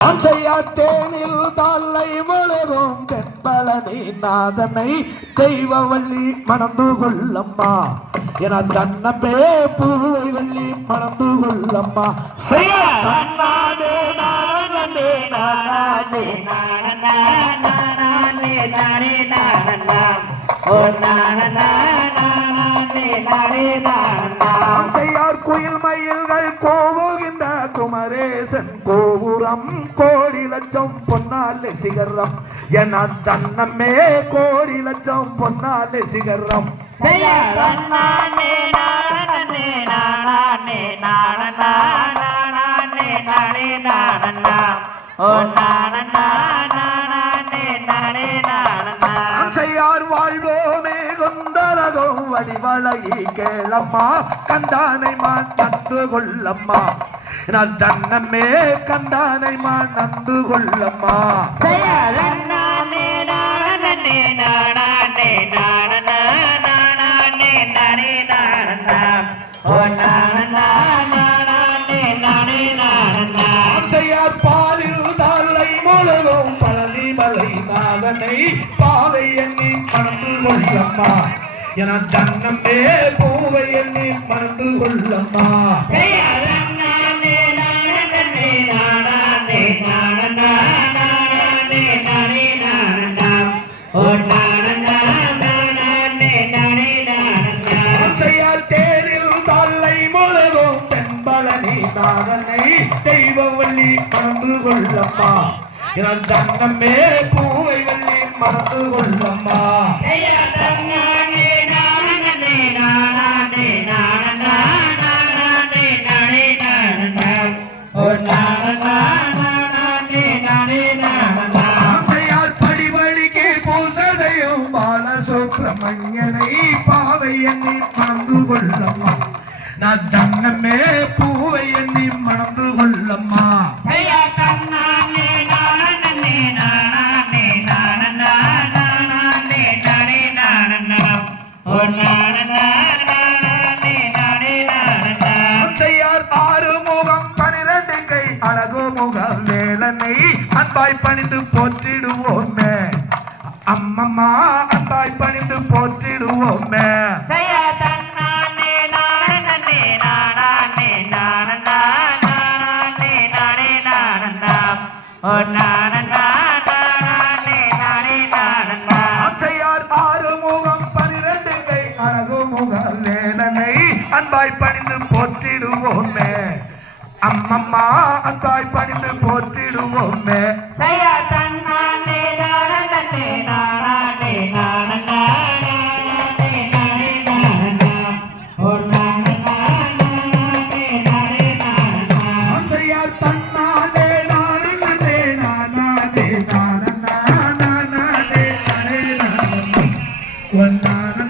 நான் செய்யா தேனில் தலை வளரும் தென்பலனை நாதனை தெய்வவள்ளி மணந்து கொள்ளம்மா என தன்னப்பே பூவை வள்ளி மணந்து கொள்ளம்மா செய்ய தன்னானே நானே நானே நாம் குமரேசன் கோபுரம் கோடி லட்சம் பொன்னாலே சிகரம். என தன்னமே கோடி லட்சம் பொன்னாலே சிகரம். நாம் செய்யார் வாழ்வோமே குந்தரகம் வடிவழகி கேளம்மா. கந்தானை மான் நந்து கொள்ளம்மா. நான் தன்னமே கந்தானை மான் நந்து கொள்ளம்மா. பாலில் தலை முழுதும் பழனி மலை நாதனை பாவை எண்ணி மணந்து கொள்ளம்மா. என தன்னமே பூவை எண்ணி மணந்து கொள்ளம்மா. தென்பழனி நாதனை தெய்வவள்ளி மணந்து கொள்ளம்மா. என தன்னமே பூவை வள்ளி மறந்து கொள்ளம்மா. ஆசையால் பாவை என்னை மணந்து கொள்ளம்மா. நான் தன்னமே பூவை அன்பாய் பணிந்து போற்றிடுவோமே. அம்மம்மா அன்பாய் பணிந்து போற்றிடுவோமே. ஆசையார் அன்பாய் பணிந்து போற்றிடுவோமே. அம்மம்மா அன்பாய் பணிந்து போற்றிடுவோமே. ஆசையார் தன்னாலே நானே நானே நானே நானே நானே நானே நானே